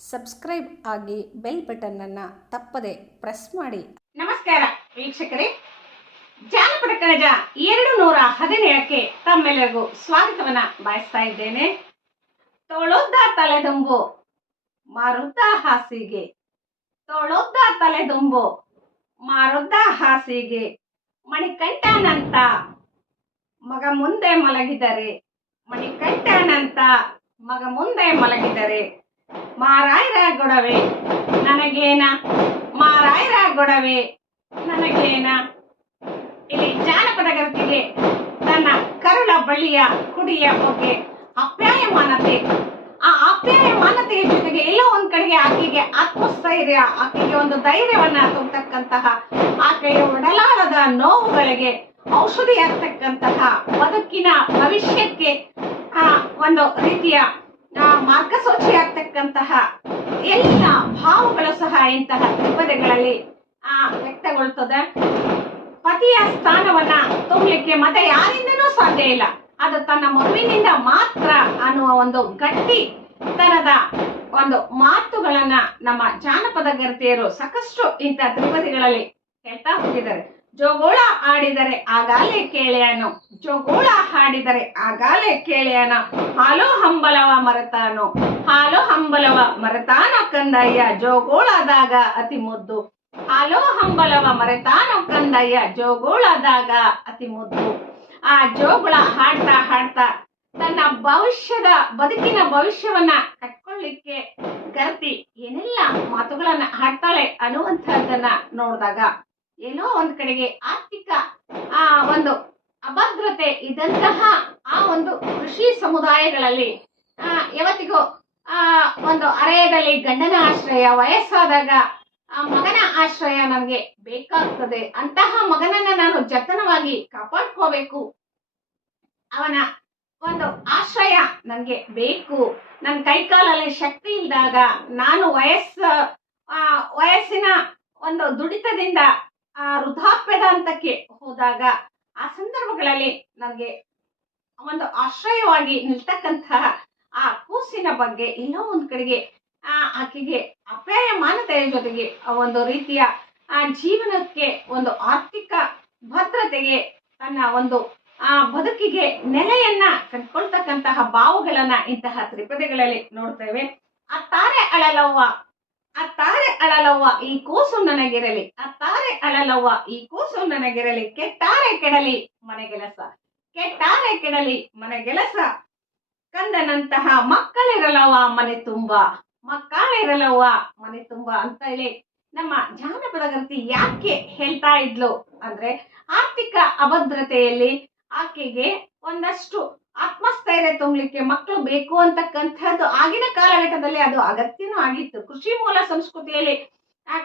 Subscribe ಆಗಿ bell ಬಟನ್ನನ್ನು ತಪ್ಪದೆ press ಮಾಡಿ. ನಮಸ್ಕಾರ ವೀಕ್ಷಕರೇ, ಜಾನಪದ ಕಣಜ 217ಕ್ಕೆ ತಮ್ಮೆಲ್ಲರಿಗೂ ಸ್ವಾಗತವನ್ನ ಬಯಸ್ತಾ ಇದ್ದೇನೆ. ತೋಳೊದ್ದ ತಲೆದುಂಬು ಮಾರುದ್ದ ಹಾಸಿಗೆ, ತೋಳೊದ್ದ ತಲೆದುಂಬು ಮಾರುದ್ದ ಹಾಸಿಗೆ, ಮಣಿಕಂಠನಂತ ಮಗ ಮುಂದೆ ಮಲಗಿದರೆ, ಮಣಿಕಂಠನಂತ ಮಗ ಮುಂದೆ ಮಲಗಿದರೆ, ಮಾರಾಯರ ಗೊಡವೆ ನನಗೇನ, ಮಾರಾಯರ ಗೊಡವೆ ನನಗೇನ. ಇಲ್ಲಿ ಜಾನಪದ ಗರ್ತಿಗೆ ತನ್ನ ಕರುಳ ಬಳ್ಳಿಯ ಕುಡಿಯ ಬಗ್ಗೆ ಅಪ್ಯಾಯಮಾನತೆ, ಆ ಅಪ್ಯಾಯಮಾನತೆಯ ಜೊತೆಗೆ ಎಲ್ಲೋ ಒಂದ್ ಕಡೆಗೆ ಆಕೆಗೆ ಆತ್ಮಸ್ಥೈರ್ಯ, ಆಕೆಗೆ ಒಂದು ಧೈರ್ಯವನ್ನ ತುಂಬತಕ್ಕಂತಹ, ಆಕೆಯ ಒಡಲಾರದ ನೋವುಗಳಿಗೆ ಔಷಧಿಯಾಗ್ತಕ್ಕಂತಹ, ಬದುಕಿನ ಭವಿಷ್ಯಕ್ಕೆ ಒಂದು ರೀತಿಯ ಮಾರ್ಗಸೂಚಿ ಆಗ್ತಕ್ಕಂತಹ ಎಲ್ಲ ಭಾವಗಳು ಸಹ ಇಂತಹ ತ್ರಿಪದಿಗಳಲ್ಲಿ ವ್ಯಕ್ತಗೊಳ್ತದೆ. ಪತಿಯ ಸ್ಥಾನವನ್ನ ತುಂಬಲಿಕ್ಕೆ ಮತ್ತೆ ಯಾರಿಂದನೂ ಸಾಧ್ಯ ಇಲ್ಲ, ಅದು ತನ್ನ ಮಗುವಿನಿಂದ ಮಾತ್ರ ಅನ್ನುವ ಒಂದು ಗಟ್ಟಿತನದ ಒಂದು ಮಾತುಗಳನ್ನ ನಮ್ಮ ಜಾನಪದ ಗರ್ತಿಯರು ಸಾಕಷ್ಟು ಇಂತಹ ತ್ರಿಪದಿಗಳಲ್ಲಿ ಹೇಳ್ತಾ ಹೋಗಿದ್ದಾರೆ. ಜೋಗೋಳ ಆಡಿದರೆ ಆಗಾಲೆ ಕೇಳ್ಯಾನು, ಜೋಗೋಳ ಹಾಡಿದರೆ ಆಗಾಲೆ ಕೇಳ್ಯಾನ, ಹಾಲು ಹಂಬಲವ ಮರೆತಾನು, ಹಾಲು ಹಂಬಲವ ಮರೆತಾನೋ ಕಂದಯ್ಯ ಜೋಗೋಳದಾಗ ಅತಿ ಮುದ್ದು, ಹಾಲು ಹಂಬಲವ ಮರೆತಾನೋ ಕಂದಯ್ಯ ಜೋಗೋಳದಾಗ ಅತಿ ಮುದ್ದು. ಆ ಜೋಗುಳ ಹಾಡ್ತಾ ಹಾಡ್ತಾ ತನ್ನ ಭವಿಷ್ಯದ ಬದುಕಿನ ಭವಿಷ್ಯವನ್ನ ಕಟ್ಕೊಳ್ಳಿಕ್ಕೆ ಗರ್ತಿ ಏನೆಲ್ಲ ಮಾತುಗಳನ್ನ ಹಾಡ್ತಾಳೆ ಅನ್ನುವಂಥದ್ದನ್ನ ನೋಡಿದಾಗ ಏನೋ ಒಂದ್ ಕಡೆಗೆ ಆರ್ಥಿಕ ಒಂದು ಅಭದ್ರತೆ ಇದ್ದಂತಹ ಆ ಒಂದು ಕೃಷಿ ಸಮುದಾಯಗಳಲ್ಲಿ ಯಾವತ್ತಿಗೂ ಒಂದು ಅರೆಯದಲ್ಲಿ ಗಂಡನ ಆಶ್ರಯ, ವಯಸ್ಸಾದಾಗ ಮಗನ ಆಶ್ರಯ ನಮ್ಗೆ ಬೇಕಾಗ್ತದೆ. ಅಂತಹ ಮಗನನ್ನ ನಾನು ಜತನವಾಗಿ ಕಾಪಾಡ್ಕೋಬೇಕು, ಅವನ ಒಂದು ಆಶ್ರಯ ನನ್ಗೆ ಬೇಕು. ನನ್ನ ಕೈಕಾಲಲ್ಲಿ ಶಕ್ತಿ ಇಲ್ದಾಗ, ನಾನು ವಯಸ್ಸಿನ ಒಂದು ದುಡಿತದಿಂದ ವೃದ್ಧಾಪ್ಯದ ಹಂತಕ್ಕೆ ಹೋದಾಗ, ಆ ಸಂದರ್ಭಗಳಲ್ಲಿ ನನಗೆ ಒಂದು ಆಶ್ರಯವಾಗಿ ನಿಲ್ತಕ್ಕಂತಹ ಆ ಕೂಸಿನ ಬಗ್ಗೆ ಎಲ್ಲೋ ಒಂದ್ ಕಡೆಗೆ ಆಕೆಗೆ ಅಪ್ಯಾಯಮಾನತೆಯ ಜೊತೆಗೆ ಒಂದು ರೀತಿಯ ಜೀವನಕ್ಕೆ ಒಂದು ಆರ್ಥಿಕ ಭದ್ರತೆಗೆ, ತನ್ನ ಒಂದು ಬದುಕಿಗೆ ನೆಲೆಯನ್ನ ಕಟ್ಕೊಳ್ತಕ್ಕಂತಹ ಭಾವಗಳನ್ನ ಇಂತಹ ತ್ರಿಪದಿಗಳಲ್ಲಿ ನೋಡ್ತೇವೆ. ಅತ್ತಾರೆ ಅಳಲವ್ವ, ಅತ್ತಾರೆ ಅಳಲವ್ವ ಈ ಕೂಸು ನನಗಿರಲಿ, ಅತ್ತಾರೆ ಅಳಲವ್ವ ಈ ಕೂಸು ನನಗಿರಲಿ, ಕೆಟ್ಟಾರೆ ಕೆಡಲಿ ಮನೆಗೆಲಸ, ಕೆಟ್ಟಾರೆ ಕೆಡಲಿ ಮನೆಗೆಲಸ, ಕಂದನಂತಹ ಮಕ್ಕಳಿರಲವ್ವ ಮನೆ ತುಂಬ, ಮಕ್ಕಳಿರಲವ್ವ ಮನೆ ತುಂಬ ಅಂತ ಹೇಳಿ ನಮ್ಮ ಜಾನಪದ ಗರ್ತಿ ಯಾಕೆ ಹೇಳ್ತಾ ಇದ್ಲು ಅಂದ್ರೆ, ಆರ್ಥಿಕ ಅಭದ್ರತೆಯಲ್ಲಿ ಆಕೆಗೆ ಒಂದಷ್ಟು ಆತ್ಮಸ್ಥೈರ್ಯ ತುಂಬಲಿಕ್ಕೆ ಮಕ್ಕಳು ಬೇಕು ಅಂತಕ್ಕಂಥದ್ದು ಆಗಿನ ಕಾಲಘಟ್ಟದಲ್ಲಿ ಅದು ಅಗತ್ಯನೂ ಆಗಿತ್ತು. ಕೃಷಿ ಮೂಲ ಸಂಸ್ಕೃತಿಯಲ್ಲಿ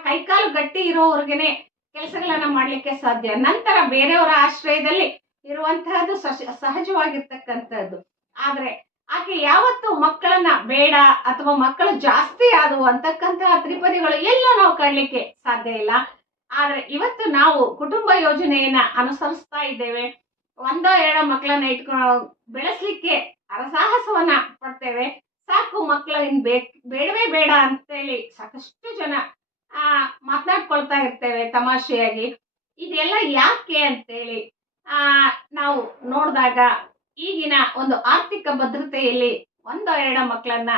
ಕೈಕಾಲು ಗಟ್ಟಿ ಇರೋವರೆಗೆನೆ ಕೆಲಸಗಳನ್ನ ಮಾಡ್ಲಿಕ್ಕೆ ಸಾಧ್ಯ. ನಂತರ ಬೇರೆಯವರ ಆಶ್ರಯದಲ್ಲಿ ಇರುವಂತಹದ್ದು ಸಹಜವಾಗಿರ್ತಕ್ಕಂಥದ್ದು. ಆದ್ರೆ ಆಕೆ ಯಾವತ್ತು ಮಕ್ಕಳನ್ನ ಬೇಡ ಅಥವಾ ಮಕ್ಕಳು ಜಾಸ್ತಿ ಆದವು ಅಂತಕ್ಕಂತಹ ತ್ರಿಪದಿಗಳು ಎಲ್ಲ ನಾವು ಕಾಣ್ಲಿಕ್ಕೆ ಸಾಧ್ಯ ಇಲ್ಲ. ಆದ್ರೆ ಇವತ್ತು ನಾವು ಕುಟುಂಬ ಯೋಜನೆಯನ್ನ ಅನುಸರಿಸ್ತಾ ಇದ್ದೇವೆ. ಒಂದೋ ಎರಡೋ ಮಕ್ಕಳನ್ನ ಇಟ್ಕೊಂಡು ಬೆಳೆಸ್ಲಿಕ್ಕೆ ಹರಸಾಹಸವನ್ನ ಪಡ್ತೇವೆ. ಸಾಕು ಮಕ್ಕಳು ಬೇಡವೇ ಬೇಡ ಅಂತೇಳಿ ಸಾಕಷ್ಟು ಜನ ಮಾತನಾಡ್ಕೊಳ್ತಾ ಇರ್ತೇವೆ ತಮಾಷೆಯಾಗಿ. ಇದೆಲ್ಲ ಯಾಕೆ ಅಂತೇಳಿ ನಾವು ನೋಡಿದಾಗ, ಈಗಿನ ಒಂದು ಆರ್ಥಿಕ ಭದ್ರತೆಯಲ್ಲಿ ಒಂದೋ ಎರಡೋ ಮಕ್ಕಳನ್ನ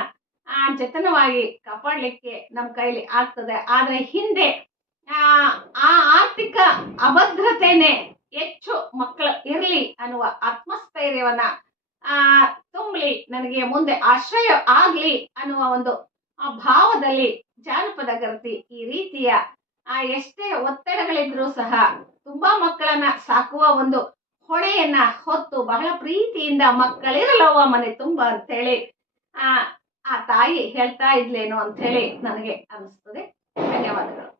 ಜತನವಾಗಿ ಕಾಪಾಡ್ಲಿಕ್ಕೆ ನಮ್ಮ ಕೈಲಿ ಆಗ್ತದೆ. ಆದ್ರೆ ಹಿಂದೆ ಆ ಆರ್ಥಿಕ ಅಭದ್ರತೆನೆ ಹೆಚ್ಚು ಮಕ್ಕಳು ಇರ್ಲಿ ಅನ್ನುವ ಆತ್ಮಸ್ಥೈರ್ಯವನ್ನ ತುಂಬಲಿ, ನನಗೆ ಮುಂದೆ ಆಶ್ರಯ ಆಗ್ಲಿ ಅನ್ನುವ ಒಂದು ಭಾವದಲ್ಲಿ ಜಾನಪದ ಗರ್ತಿ ಈ ರೀತಿಯ ಎಷ್ಟೇ ಒತ್ತಡಗಳಿದ್ರೂ ಸಹ ತುಂಬಾ ಮಕ್ಕಳನ್ನ ಸಾಕುವ ಒಂದು ಹೊಣೆಯನ್ನ ಹೊತ್ತು ಬಹಳ ಪ್ರೀತಿಯಿಂದ ಮಕ್ಕಳಿರಲವ್ವ ಮನೆ ತುಂಬ ಅಂತ ಹೇಳಿ ಆ ತಾಯಿ ಹೇಳ್ತಾ ಇದ್ಲೇನೋ ಅಂತ ಹೇಳಿ ನನಗೆ ಅನಿಸ್ತದೆ. ಧನ್ಯವಾದಗಳು.